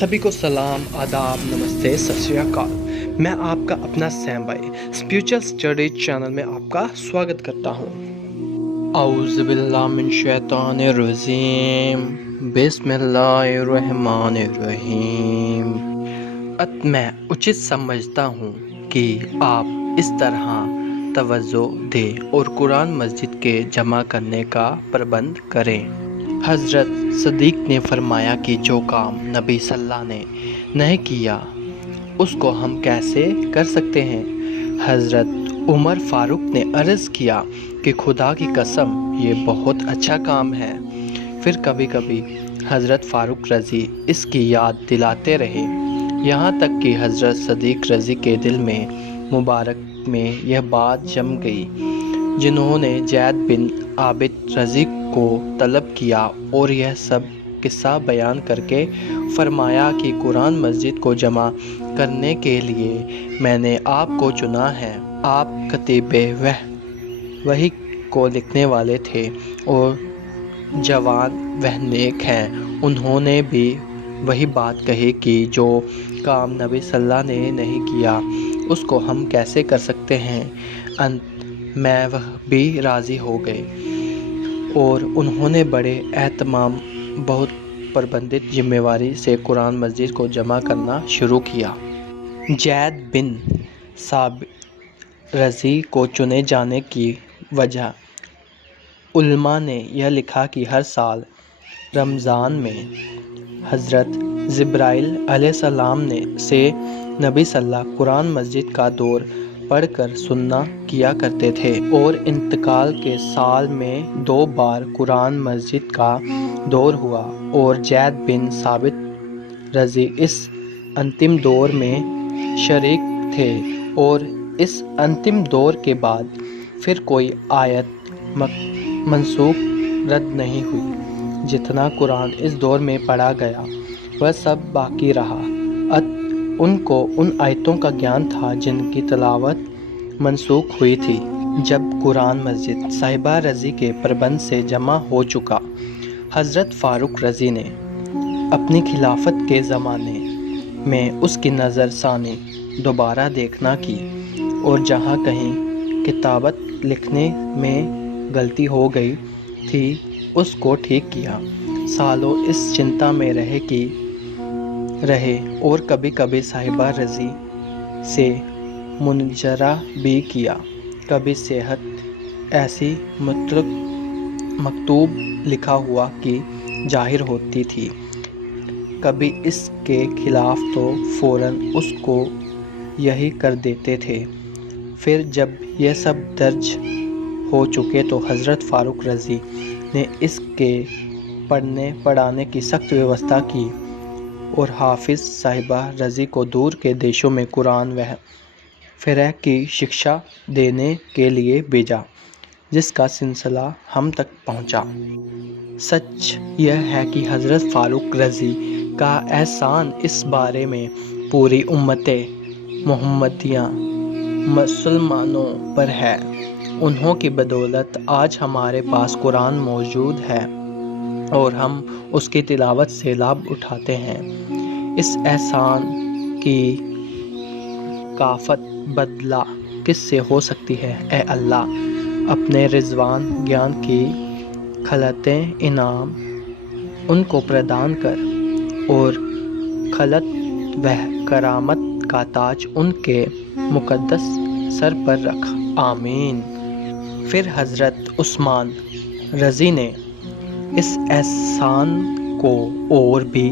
सभी को सलाम, आदाब, नमस्ते, सत श्री अकाल। मैं आपका अपना सैम भाई स्पिरिचुअल स्टडी चैनल में आपका स्वागत करता हूँ। औज़ु बिल्लाहि मिन शैतानिर रजीम, बिस्मिल्लाहिर्रहमानिर्रहीम। मैं उचित समझता हूँ कि आप इस तरह तवज्जो दें और कुरान मस्जिद के जमा करने का प्रबंध करें। हज़रत सदीक ने फरमाया कि जो काम नबी सल्लल्लाहु ने नहीं किया उसको हम कैसे कर सकते हैं। हज़रत उमर फ़ारूक ने अर्ज़ किया कि खुदा की कसम ये बहुत अच्छा काम है। फिर कभी कभी हज़रत फ़ारूक रज़ी इसकी याद दिलाते रहे, यहाँ तक कि हज़रत सदीक रज़ी के दिल में मुबारक में यह बात जम गई, जिन्होंने जैद बिन आबिद रज़ी को तलब किया और यह सब किस्सा बयान करके फरमाया कि कुरान मस्जिद को जमा करने के लिए मैंने आपको चुना है। आप कतीबे वही को लिखने वाले थे और जवान वह नेक हैं। उन्होंने भी वही बात कही कि जो काम नबी सल्लल्लाहु ने नहीं किया उसको हम कैसे कर सकते हैं। अंत में वह भी राज़ी हो गए और उन्होंने बड़े एहतमाम बहुत प्रबंधित जिम्मेवारी से कुरान मस्जिद को जमा करना शुरू किया। जैद बिन साबित रज़ी को चुने जाने की वजह उलमा ने यह लिखा कि हर साल रमज़ान में हज़रत जिब्राइल अलैहिस्सलाम से नबी सल्लल्लाहु कुरान मस्जिद का दौर पढ़कर सुन्ना किया करते थे और इंतकाल के साल में 2 बार कुरान मस्जिद का दौर हुआ और जैद बिन साबित रज़ी इस अंतिम दौर में शरीक थे और इस अंतिम दौर के बाद फिर कोई आयत मनसूख रद्द नहीं हुई। जितना कुरान इस दौर में पढ़ा गया वह सब बाकी रहा। उनको उन आयतों का ज्ञान था जिनकी तिलावत मनसूख हुई थी। जब कुरान मस्जिद साहिबा रज़ी के प्रबंध से जमा हो चुका, हज़रत फ़ारूक रज़ी ने अपनी खिलाफत के ज़माने में उसकी नज़रसानी दोबारा देखना की और जहाँ कहीं किताबत लिखने में गलती हो गई थी उसको ठीक किया। सालों इस चिंता में रहे और कभी कभी साहिबा रज़ी से मुनजरा भी किया। कभी सेहत ऐसी मकतूब लिखा हुआ कि जाहिर होती थी, कभी इसके खिलाफ तो फ़ौरन उसको यही कर देते थे। फिर जब यह सब दर्ज हो चुके तो हज़रत फ़ारूक रज़ी ने इसके पढ़ने पढ़ाने की सख्त व्यवस्था की और हाफिज़ साहिबा रज़ी को दूर के देशों में कुरान व फ़िक़ह की शिक्षा देने के लिए भेजा, जिसका सिलसिला हम तक पहुंचा। सच यह है कि हज़रत फ़ारूक रज़ी का एहसान इस बारे में पूरी उम्मत मुहम्मदिया मुसलमानों पर है। उन्हों की बदौलत आज हमारे पास कुरान मौजूद है और हम उसकी तिलावत से लाभ उठाते हैं। इस एहसान की काफ़त बदला किससे हो सकती है? ए अल्लाह, अपने रिज़वान ज्ञान की खलतें इनाम उनको प्रदान कर और खलत व करामत का ताज उनके मुक़द्दस सर पर रख, आमीन। फिर हज़रत उस्मान रज़ी ने इस एहसान को और भी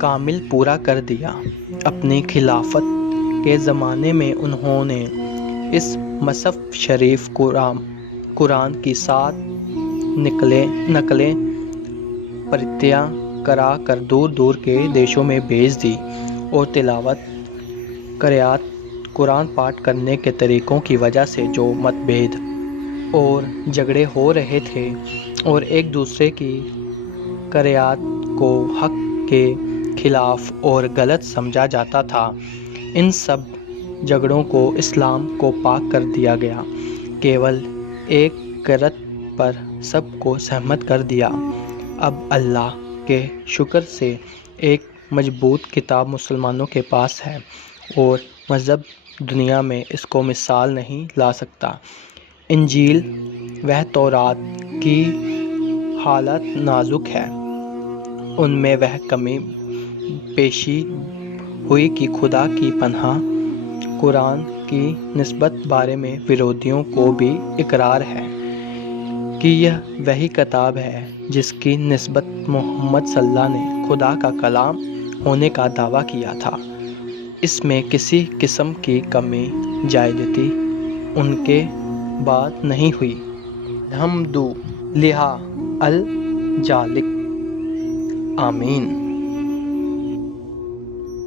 कामिल पूरा कर दिया। अपनी खिलाफत के ज़माने में उन्होंने इस मसहफ़ शरीफ कुरान की 7 नकलें प्रतियां करा कर दूर दूर के देशों में भेज दी और तिलावत क़राअत कुरान पाठ करने के तरीक़ों की वजह से जो मतभेद और झगड़े हो रहे थे और एक दूसरे की क़राअत को हक़ के खिलाफ़ और गलत समझा जाता था, इन सब झगड़ों को इस्लाम को पाक कर दिया गया। केवल एक क़राअत पर सबको सहमत कर दिया। अब अल्लाह के शुक्र से एक مضبوط کتاب مسلمانوں کے پاس ہے اور مذہب دنیا میں اس کو مثال نہیں لا سکتا۔ انجیل و تورات کی حالت نازک ہے۔ ان میں وہ کمی پیشی ہوئی کہ خدا کی پناہ قرآن کی نسبت بارے میں ورودیوں کو بھی اقرار ہے کہ یہ وہی کتاب ہے جس کی نسبت محمد صلی اللہ نے خدا کا کلام ہونے کا دعویٰ کیا تھا۔ اس میں کسی قسم کی کمی زیادتی ان کے بعد نہیں ہوئی۔ الحمد للہ الجالق آمین۔